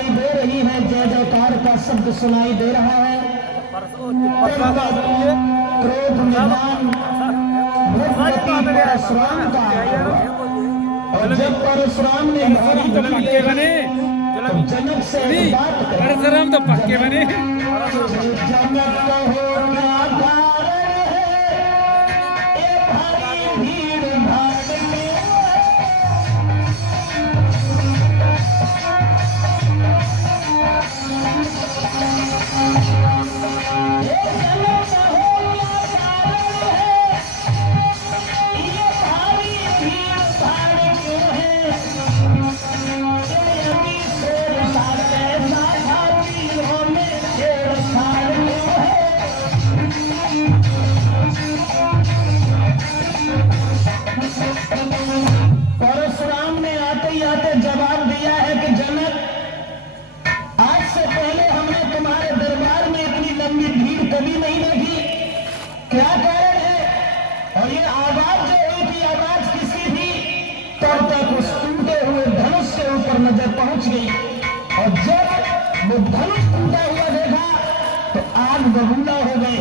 दिखाई दे रही है, जय जयकार का शब्द सुनाई दे रहा है। क्रोध निधान भूपति परशुराम का, और जब परशुराम ने जनक से बात परशुराम तो पक्के बने। जनक हो परशुराम ने आते ही आते जवाब दिया है कि जनक, आज से पहले हमने तुम्हारे दरबार में इतनी लंबी भीड़ कभी नहीं देखी। क्या कारण है? और ये आवाज जो हुई थी, आवाज किसकी थी? तब तक उस टूटे हुए धनुष के ऊपर नजर पहुंच गई, और जब वो धनुष टूटा हुआ देखा तो आग बबूला हो गई।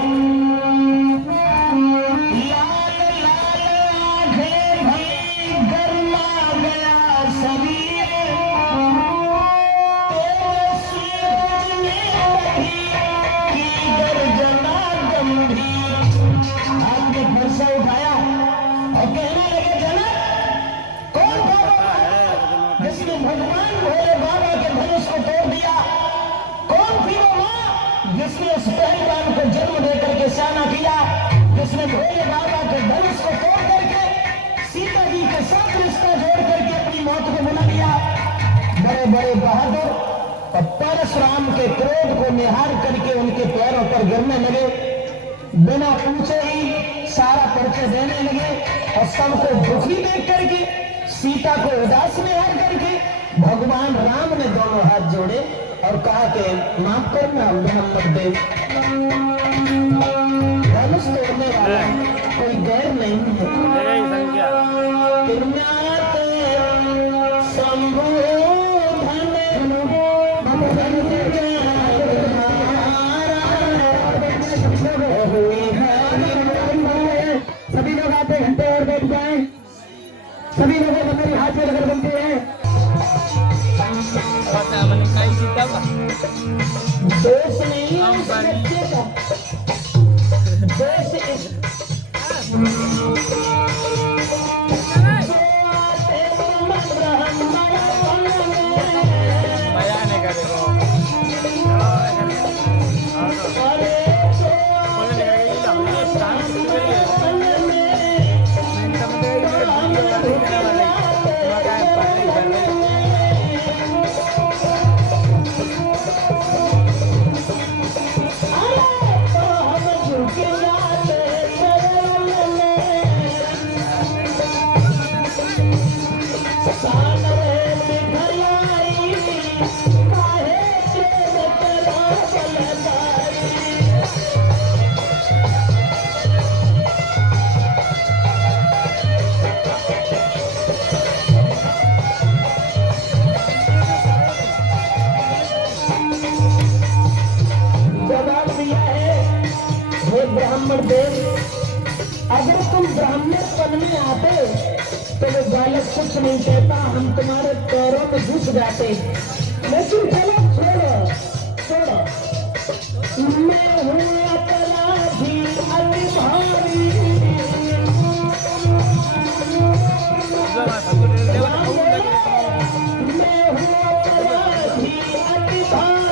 जिसने उस पहलवान को जन्म देकर के शाना किया, जिसने भोले बाबा के धनुष को तोड़ करके सीता जी के साथ रिश्ता जोड़ करके अपनी मौत को बुला लिया। बड़े बड़े बहादुर और परशुराम के क्रोध को निहार करके उनके पैरों पर गिरने लगे, बिना पूछे ही सारा परिचय देने लगे, और सबको दुखी देख करके, सीता को उदास निहार करके भगवान राम ने दोनों हाथ जोड़े और कहा कि माफ करना मोहम्मद देव, धनुष तोड़ने वाला कोई गैर नहीं है। सभी लोग आते घंटे और बैठ जाए, सभी लोगों को मेरी हाथ में लगन बनती है। दोष नहीं है इस बच्चे का, दोष इस ब्राह्मण देव, अगर तुम ब्राह्मण पन में आते तो वो बालक कुछ नहीं कहता, हम तुम्हारे पैरों में घुस जाते। लेकिन चलो छोड़ो छोड़ो, मैं हूँ अपराधी अति भारी, मैं हूँ अपराधी अति भारी,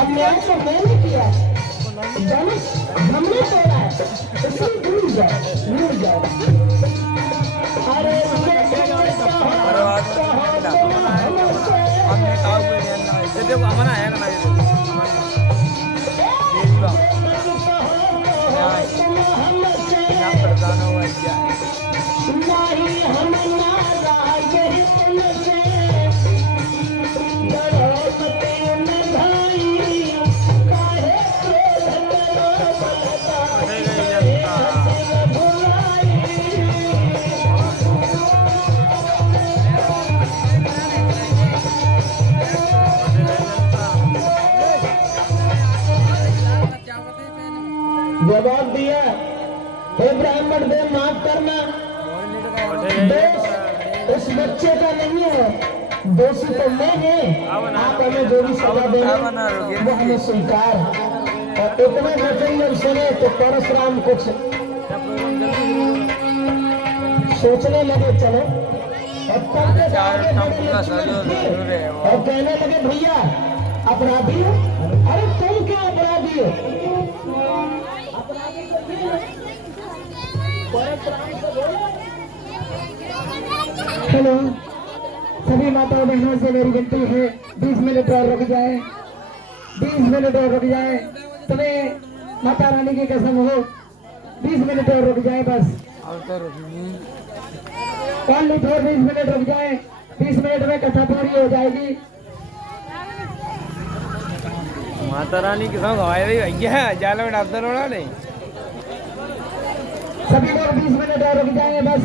अन्याय तो मैंने किया, हमने तोड़ा है, इसलिए भूल जाओ नहीं हम नाराज तुमसे डरो मत उन भाई काहे क्रोध करो बलता भुलाई जवाब दिया, हे ब्राह्मण देव माफ करना, दोष उस बच्चे का नहीं है, दोषी तो मैं है। आप हमें जो भी सजा देंगे वो हमें स्वीकार। और इतने वचन जब सुने तो परशुराम कुछ सोचने लगे, चलो और कहने लगे भैया अपराधी हो? अरे तुम क्या अपराधी हो? हेलो, सभी माताओं बहनों से मेरी विनती है 20 मिनट और रुक जाए, 20 मिनट और रुक जाए। तुम्हें माता रानी की कसम हो 20 मिनट और रुक जाए बस। ओनली फॉर 20 मिनट रुक जाए, 20 मिनट में कथा पूरी हो जाएगी। माता रानी की कसम हमारे भैया जालो में डालते रोड़ा नहीं। सभी लोग 20 मिनट और रुक जाए बस।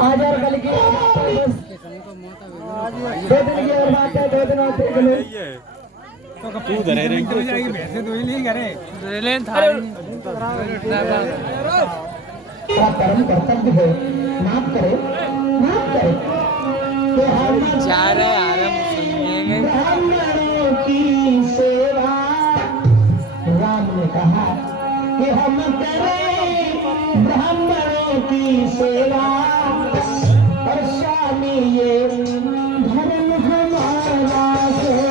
आज और कल की बस 2 दिन की और बात है, 2 दिन और देख लो। तू धरे रे तो जाएगी वैसे तो ही नहीं करे रेलेन था परम कर्तव्य है, माफ करे, माफ करे। तो हम चार आराम सुनिएंगे ब्राह्मणों की सेवा, राम ने कहा कि हम करें ब्राह्मणों की सेवा, और स्वामी ये धर्म हमारा है।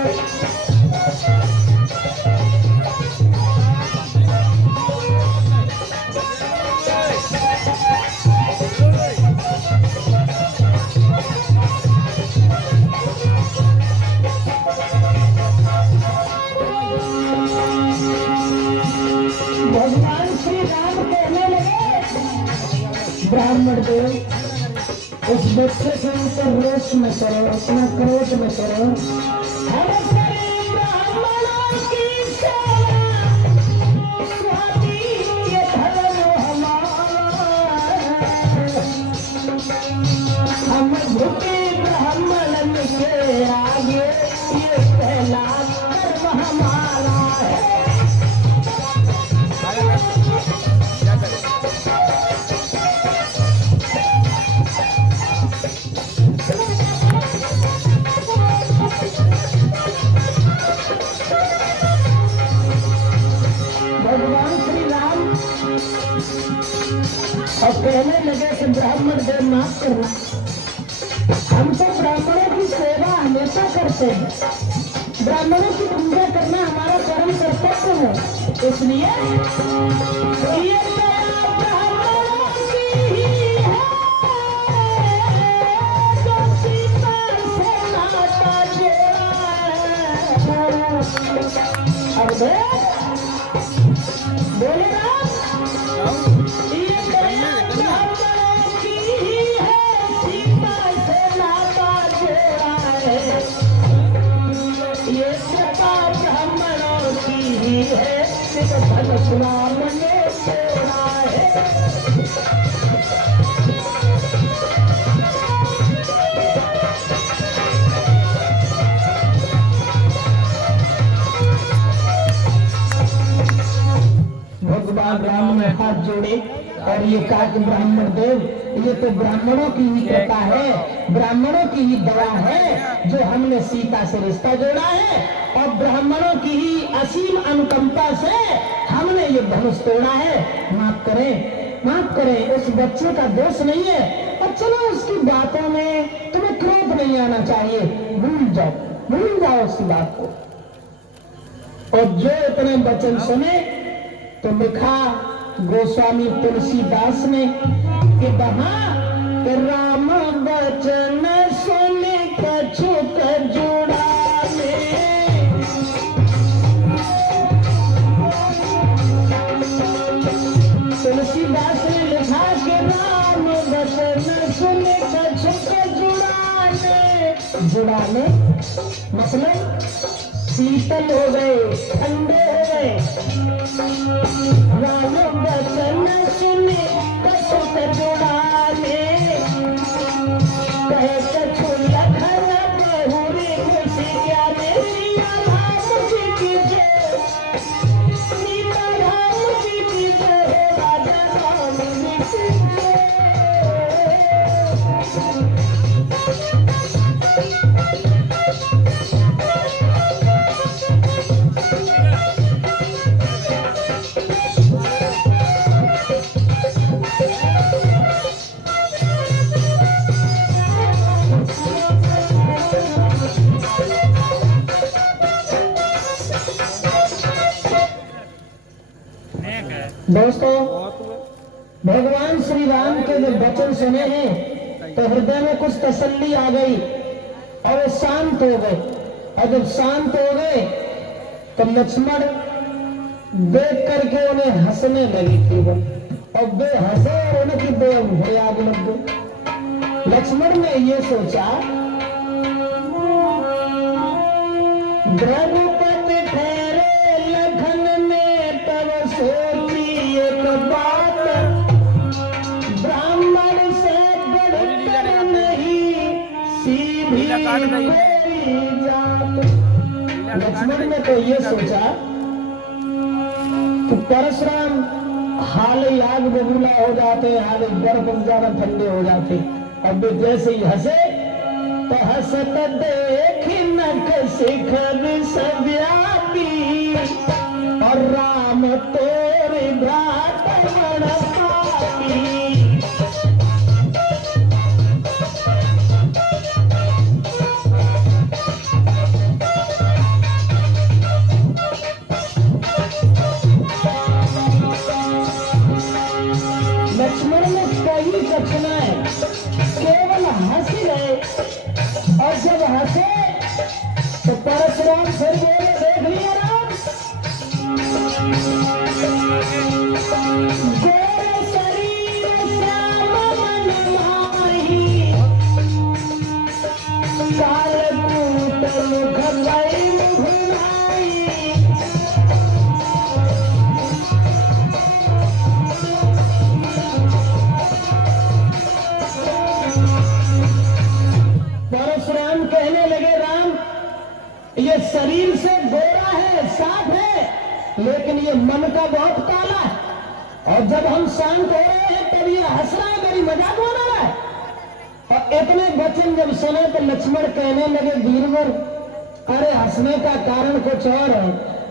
भगवान श्री राम कहने लगे, ब्राह्मण देव उस बच्चे के ऊपर रोष में करो, अपना क्रोध में करो। हम करें ब्राह्मणों की सेवा, स्वामी ये धर्म हमारा। हम झुके ब्राह्मण के आगे, ये पहला कर्म हमारा है। भगवान श्री राम और कहने लगे कि ब्राह्मण देव माफ करना, हम तो ब्राह्मणों की सेवा हमेशा करते हैं, ब्राह्मणों की पूजा करना हमारा परम कर्तव्य है, इसलिए ये ब्राह्मणों की ही है, जो सीता से नाता जोड़ा है। अब बोले ये ब्राह्मणों की ही है, सीता से नाता जोड़ा है, ये कृपा ब्राह्मणों की ही है, धनुष राम ने तोड़ा है। भगवान राम ने हाथ जोड़े और ये कहा कि ब्राह्मण देव, ये तो ब्राह्मणों की ही कृपा है, ब्राह्मणों की ही दया है जो हमने सीता से रिश्ता जोड़ा है, और ब्राह्मणों की ही असीम अनुकंपा से हमने ये धनुष तोड़ा है। माफ करें, माफ करें, उस बच्चे का दोष नहीं है, और चलो उसकी बातों में तुम्हें क्रोध नहीं आना चाहिए, भूल जाओ उसकी बात को। और जो इतने वचन सुने तो लिखा गोस्वामी तुलसीदास ने कि वहां राम वचन सुन कछु जुड़ा में तुलसीदास ने लिखा कि राम बचन सुन कछुक जुड़ाने मतलब शीतल हो गए, ठंडे हो गए। राम बचन सुन कछुक जुड़ाने, कहे कछु लखन बहुरी खुशी ज्ञाने। सिया राम जी की जय, सीता राम जी की जय, राजा राम जी की जय। दोस्तों, भगवान श्री राम के जब वचन सुने हैं तो हृदय में कुछ तसल्ली आ गई और वे शांत हो गए। और जब शांत हो गए तो लक्ष्मण देख करके उन्हें हंसने लगी थी वो, और वे हंसे और उनकी बड़ी आग लग गई। लक्ष्मण ने ये सोचा, द्रौपदी ठहरे लखन में तब सोची एक बात, ब्राह्मण से बढ़कर नहीं सीधी कोई जात। लक्ष्मण ने तो ये सोचा कि परशुराम हाल ही आग बबूला हो जाते, हाल ही बर्फ ज्यादा ठंडे हो जाते। अब जैसे ही हंसे तो हंसत देख नख शिखर सव्यापी, और राम तोरे भ्रात बड़ पापी। लक्ष्मण ने कई कठिनाई केवल हंस गए, और जब हंसे तो परशुराम फिर बोले, देख लिया राम, गोरे शरीर श्याम मन माही, कालकूट मुख भय मुखनाई। परशुराम कहने लगे, राम ये शरीर से गोरा है, साफ है, लेकिन ये मन का बहुत काला है। और जब हम शांत हो रहे हैं तब ये हंस रहा है, मेरी मजाक बना रहा है। और इतने वचन जब सुने तो लक्ष्मण कहने लगे, वीरवर अरे हंसने का कारण कुछ और है।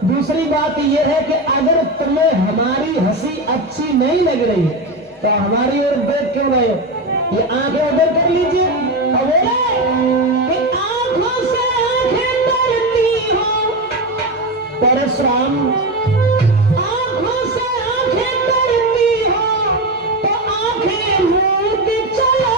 दूसरी बात यह है कि अगर तुम्हें हमारी हंसी अच्छी नहीं लग रही तो हमारी ओर देख क्यों रहे हो? ये आंखें उधर कर लीजिए और बोले कि आंखों से आंखें डरती हो परशुराम, आंखों से आंखें डरती हो तो आंखें मूंद चला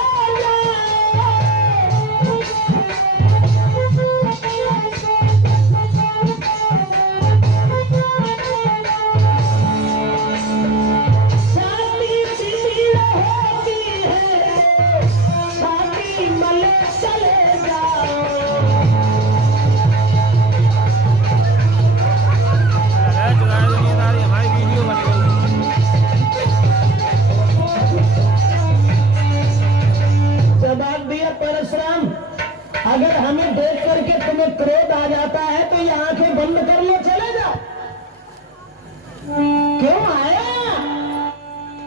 परशुराम। अगर हमें देख करके तुम्हें क्रोध आ जाता है तो ये आंखें बंद कर लो, चले जाओ। क्यों आया?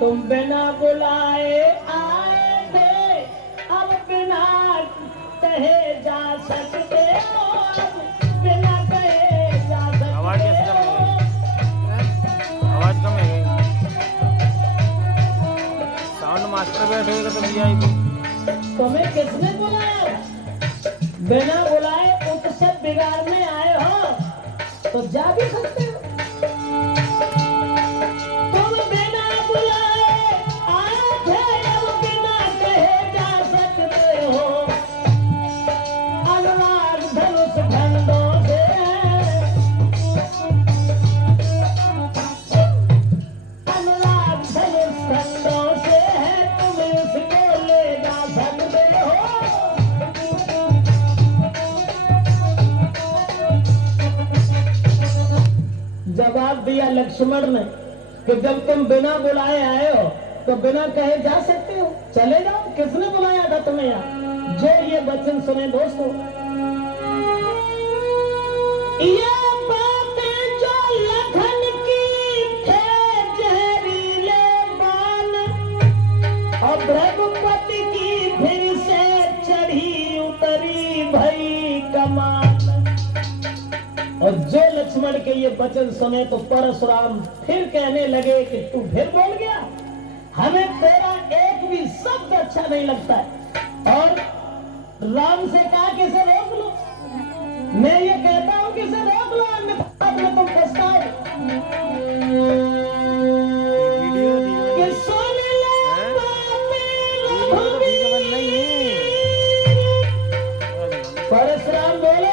तुम बिना बुलाए आए थे, अब बिना कहे जा सकते हो, अब बिना कहे जा सकते हो। आवाज कम है, साउंड मास्टर बैठेगा तो वीआईपी। तुम्हें किसने बुलाया? बिना बुलाए उत्सव बिगाड़ने आए हो तो जा भी सकते हो। तुम बिना बुलाए आए थे, अब बिना कहे जा सकते हो। अनुराग धनुष खंडों से, अनुराग धनुष लक्ष्मण ने कि जब तुम बिना बुलाए आए हो तो बिना कहे जा सकते हो, चले जाओ, किसने बुलाया था तुम्हें यहाँ। जो ये वचन सुने दोस्तों, ये बातें जो लखन की थे जहरीले बान, और रघुपति की फिर से चढ़ी उतरी भई कमान। और जो लक्ष्मण के ये वचन सुने तो परशुराम फिर कहने लगे कि तू फिर बोल गया, हमें तेरा एक भी शब्द अच्छा नहीं लगता है। और राम से कहा कि इसे रोक लो, मैं ये कहता हूं कि इसे रोक लो, अन्यथा में तुम पछताओ। कि सुन ले परशुराम बोले,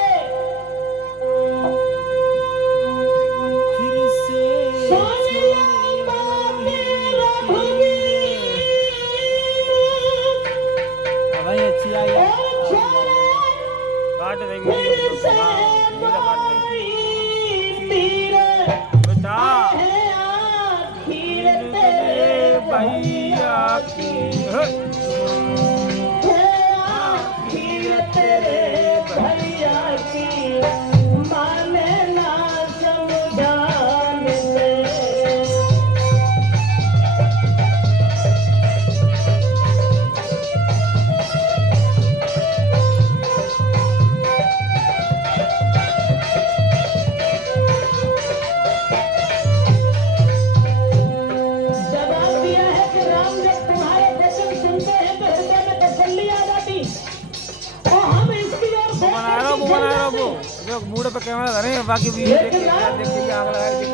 मूड पे कैमरा धरे, बाकी वीडियो देख के आग लगाए, देख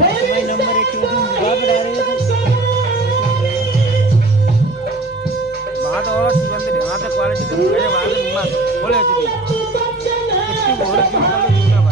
भाई नंबर 1 पे डाल रहे हैं बात और अच्छी बंदे वहां पे क्वालिटी तो है, वहां पे मत बोले अच्छी कितनी बोल की मतलब कितना बात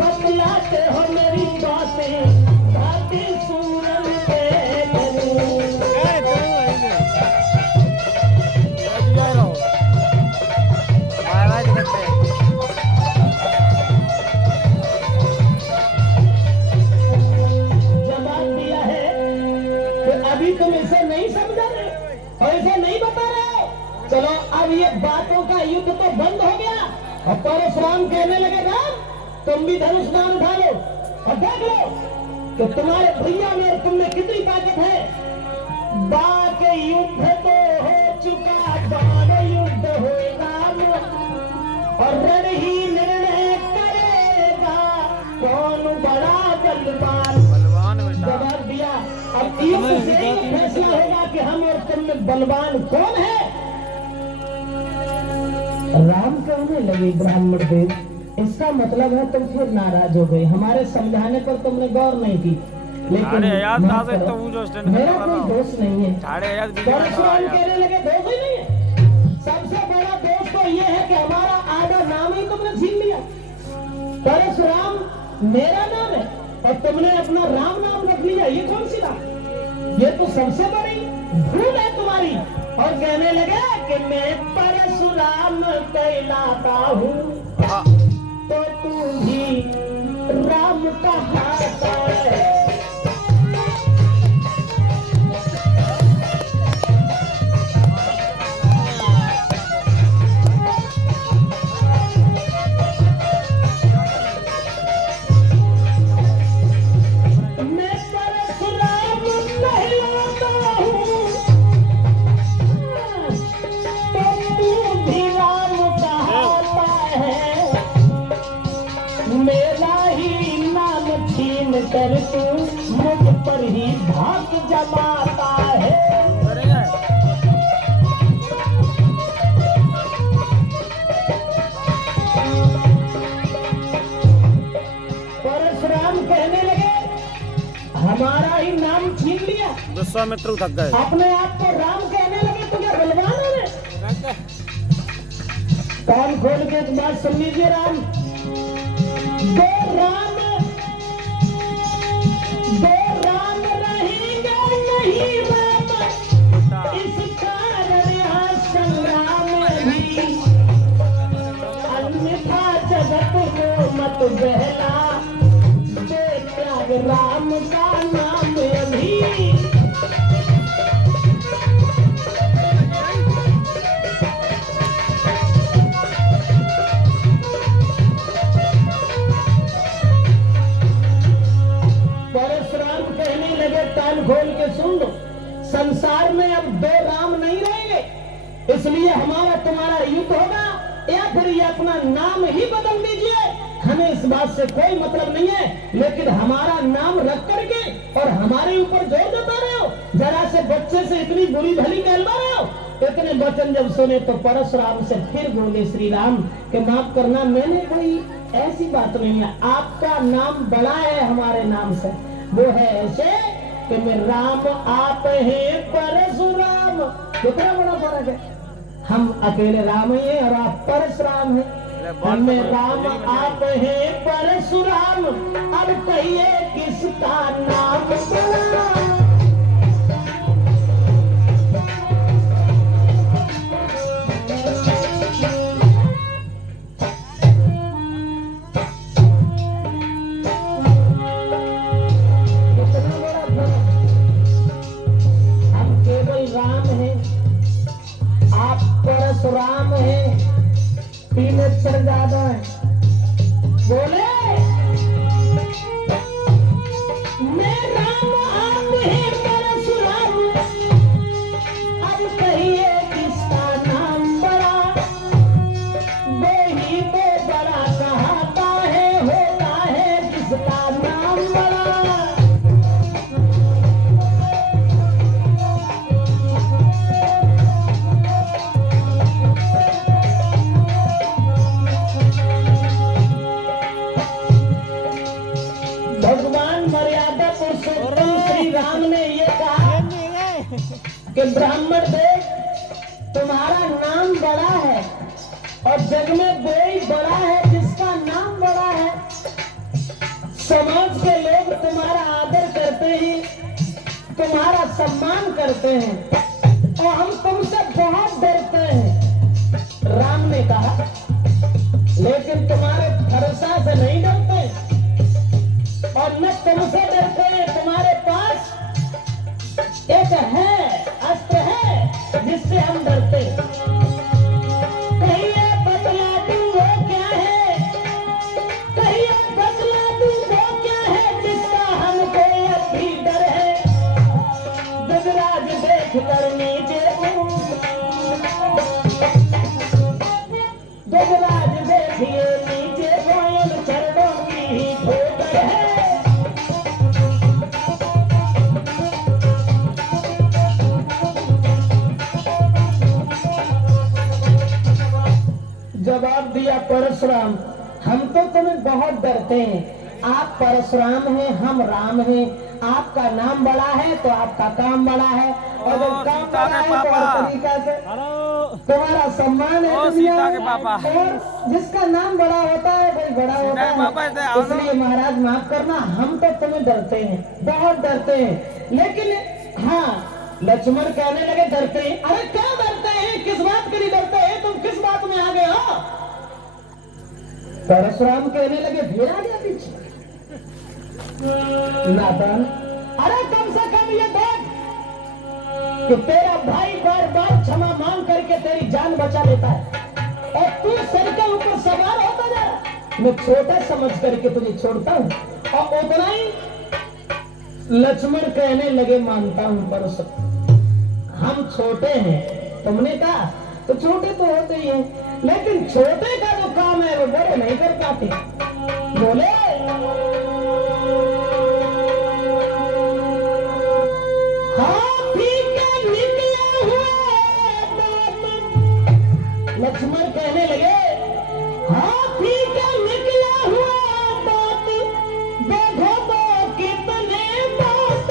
बतलाते हो मेरी बातें, बातें सुनन पे जवाब दिया है कि अभी तुम इसे नहीं समझा रहे और इसे नहीं बता रहे हो। चलो अब ये बातों का युद्ध तो बंद हो गया। और परशुराम कहने लगे, राम तुम भी धनुष बाण उठा लो और देख लो कि तुम्हारे भैया में और तुम में कितनी ताकत है। बाक युद्ध तो हो चुका, बाण युद्ध होगा और रण ही निर्णय करेगा कौन बड़ा बलवान। जवाब दिया, अब युद्ध से ही फैसला होगा कि हम और तुम में बलवान कौन है। राम कहने लगे, ब्राह्मण देव इसका मतलब है तुम फिर नाराज हो गए, हमारे समझाने पर तुमने गौर नहीं की। लेकिन मेरा कोई दोष नहीं है। परशुराम कहने लगे, दोष ही नहीं है, सबसे बड़ा दोष तो ये है कि हमारा आधा नाम ही तुमने छीन लिया। परशुराम मेरा नाम है और तुमने अपना राम नाम रख लिया, ये कौन सी बात। ये तो सबसे बड़ी भूल है तुम्हारी। और कहने लगे कि मैं परशुराम कहलाता हूँ तो तू भी राम कहलाता है। मेरा ही नाम छीन कर तू मुझ पर ही धाक जमाता है। परशुराम कहने लगे हमारा ही नाम छीन लिया, विश्वामित्र थक गए, अपने आप को राम कहने लगे, तो क्या बलवान है? कान खोल के एक बात सुन लीजिए, राम रहेंगे नहीं राम, इस कारण यहाँ संग्राम भी, अन्यथा जगत को मत बहला, दे त्याग राम का नाम अभी। परशुराम कहने लगे कान खोल के सुन लो, संसार में अब दो राम नहीं रहेंगे, इसलिए हमारा तुम्हारा युद्ध होगा, या फिर ये अपना नाम ही बदल दीजिए, हमें इस बात से कोई मतलब नहीं है, लेकिन हमारा नाम रख करके और हमारे ऊपर जोर जता रहे हो, जरा से बच्चे से इतनी बुरी भली कहलवा रहे हो। इतने वचन जब सुने तो परशुराम से फिर बोले श्री राम के माफ करना, मैंने कोई ऐसी बात नहीं है, आपका नाम बड़ा है हमारे नाम से, वो है ऐसे कि मैं राम आप हैं परशुराम, कितना बड़ा फर्क है, हम अकेले राम ही हैं और आप परशुराम हैं, हमें राम आप हैं परशुराम, अब कहिए किसका नाम बड़ा। परशुराम है, 3 अक्षर ज्यादा है, बोले मैं राम आप हैं परशुराम, अब कहिए किसका नाम बड़ा, दो ही तो बड़ा कहता है, होता है किसका नाम बड़ा। राम ने ये कहा कि ब्राह्मण देव तुम्हारा नाम बड़ा है और जग में कोई बड़ा है जिसका नाम बड़ा है, समाज के लोग तुम्हारा आदर करते हैं, तुम्हारा सम्मान करते हैं और हम तुमसे बहुत डरते हैं। राम ने कहा लेकिन तुम्हारे भरोसा से नहीं डरते और न तुमसे डरते हैं, तुम्हारे पास एक है, अस्त्र है जिससे हम डरते। कहिए बतला दूं वो क्या है, कहिए बतला दूं वो क्या है, जिसका हमको अब भी डर है, गजराज देख कर नीचे गजराज देखिए नीचे गोयल चरणों की ही ठोकर है। जवाब दिया परशुराम, हम तो तुम्हें बहुत डरते हैं, आप परशुराम हैं, हम राम हैं, आपका नाम बड़ा है तो आपका काम बड़ा है, और जब काम बड़ा है तो हर तरीका से तुम्हारा सम्मान है दुनिया में, और जिसका नाम बड़ा होता है वही बड़ा होता है। इसलिए महाराज माफ करना, हम तो तुम्हें डरते हैं, बहुत डरते हैं। लेकिन हाँ, लक्ष्मण कहने लगे डरते हैं, अरे क्या डरते हैं, किस बात के लिए डरते हैं, तुम किस बात में आ गए हो? परशुराम कहने लगे भीड़ आ गया पीछे। नादान, अरे कम से कम ये देख कि तेरा भाई बार बार क्षमा मांग करके तेरी जान बचा लेता है और तू सर के ऊपर सवार होता जा रहा, मैं छोटा समझ करके तुझे छोड़ता हूँ। और उतना ही लक्ष्मण कहने लगे मानता हूँ परशुराम, हम छोटे हैं, तुमने कहा तो छोटे तो होते ही हैं, लेकिन छोटे का जो काम है वो बड़े नहीं कर पाते। बोले हाथी के निकला हुआ दांत। लक्ष्मण कहने लगे हाथी का निकला हुआ दांत देखो तो कितने दांत।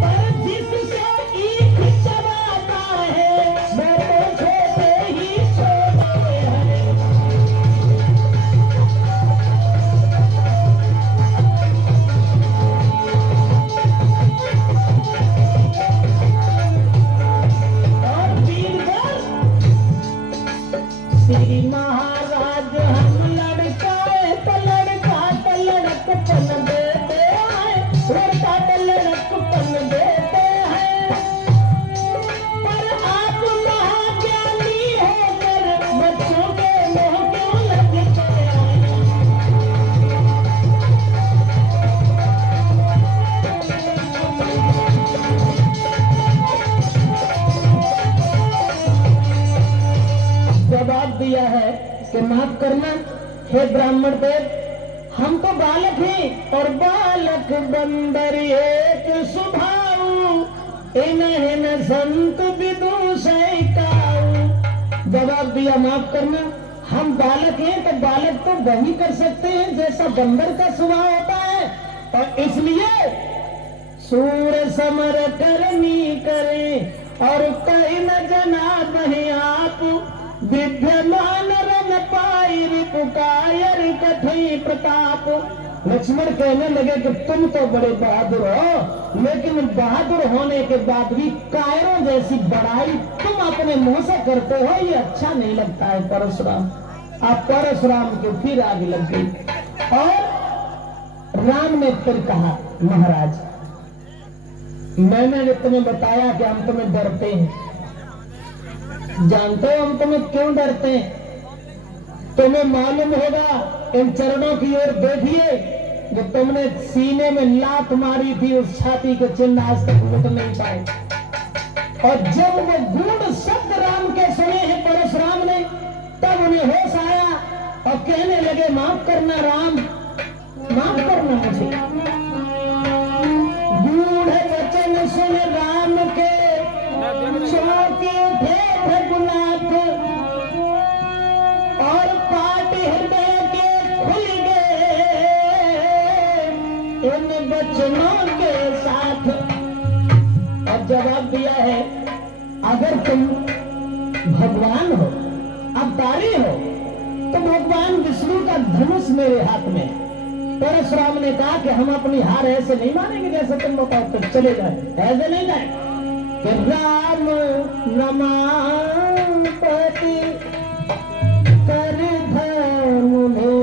पर जिससे ईख चबाता है वो तो छोटे ही छोटे हैं। और वीरवर श्री महाराज हम लड़काए तो लड़क पन देते हैं, लड़का तो लड़क पन देते हैं। पर आप महाज्ञानी होकर बच्चों के मोह क्यों लगते हैं। जवाब दिया है कि माफ करना हे ब्राह्मण देव, हम तो बालक हैं और बालक बंदर एक स्वभाव इन्हें संत विदुषय काऊ। जवाब दिया माफ करना, हम बालक हैं तो बालक तो वही कर सकते हैं जैसा बंदर का स्वभाव होता है, और इसलिए सूर समर करनी करें और कहीं न जना नहीं आप विद्यमान रन पाई रिपुकायर कठई प्रताप। लक्ष्मण कहने लगे कि तुम तो बड़े बहादुर हो, लेकिन बहादुर होने के बाद भी कायरों जैसी बड़ाई तुम अपने मुंह से करते हो, ये अच्छा नहीं लगता है परशुराम। आप परशुराम के फिर आगे लग गई और राम ने फिर कहा महाराज मैंने तुम्हें बताया कि हम तुम्हें डरते हैं, जानते हो हम तुम्हें क्यों डरते हैं? तुम्हें मालूम होगा, इन चरणों की ओर देखिए, जो तुमने सीने में लात मारी थी उस छाती के चिन्ह आज तक मिट नहीं पाए। और जब वो गूढ़ शब्द राम के सुने हैं परशुराम ने, तब उन्हें होश आया और कहने लगे माफ करना राम, माफ करना मुझे। गूढ़ वचन सुन राम के चौके उठे रघुनाथ और पाट हृदय के खुल गए इन बचनों के साथ। और जवाब दिया है अगर तुम भगवान हो, अवतारी हो, तो भगवान विष्णु का धनुष मेरे हाथ में है। परशुराम ने कहा कि हम अपनी हार ऐसे नहीं मानेंगे जैसे तुम बताओ, तो चले जाए, ऐसे नहीं जाए। राम रमापति कर धनु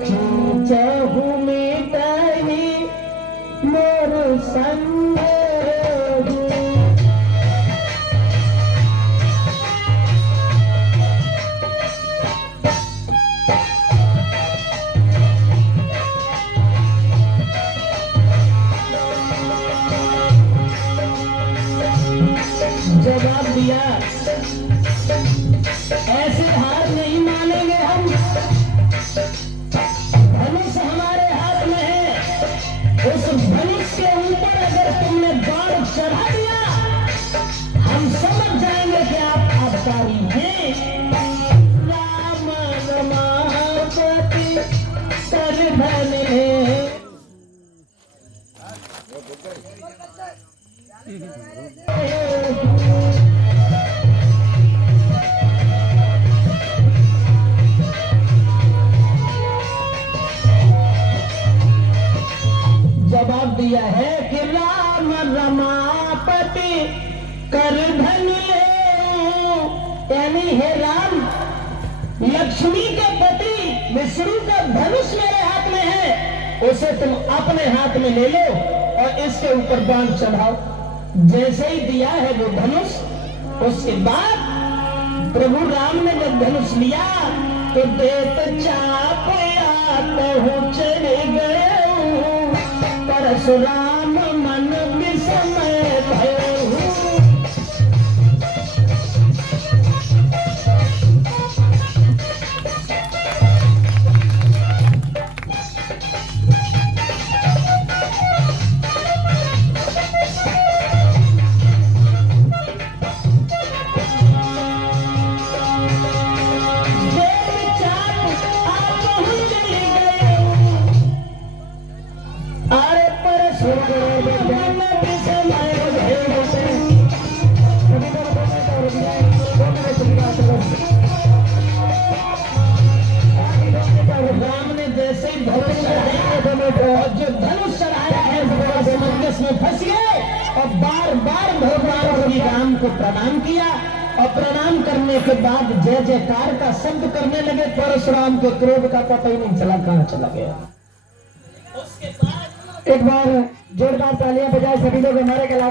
खींचहु मिटहि मोर संदेह। जवाब दिया ऐसे हार नहीं मानेंगे हम, धनुष हमारे हाथ में है, उस धनुष के ऊपर अगर तुमने बाण चढ़ा दिया हम समझ जाएंगे कि आप अवतारी हैं। राम रमापति कर धनु जवाब दिया है कि राम रमापति कर धन ले, यानी हे राम लक्ष्मी के पति विष्णु का धनुष मेरे हाथ में है, उसे तुम अपने हाथ में ले लो और इसके ऊपर बाण चढ़ाओ। जैसे ही दिया है वो धनुष, उसके बाद प्रभु राम ने जब धनुष लिया तो देत चाप चढ़ गए परशुराम समय भयो राम ने जैसे ही धनुष चढ़ाया जो धनुष चढ़ाया है समंजस में फंस गए और बार बार भगवान श्री राम को प्रणाम किया और प्रणाम करने के बाद जय जयकार का शब्द करने लगे। परशुराम के क्रोध का पता ही नहीं चला कहाँ चला गया। उसके बाद एक बार जोरदार तालियां बजाए सभी लोग हमारे कला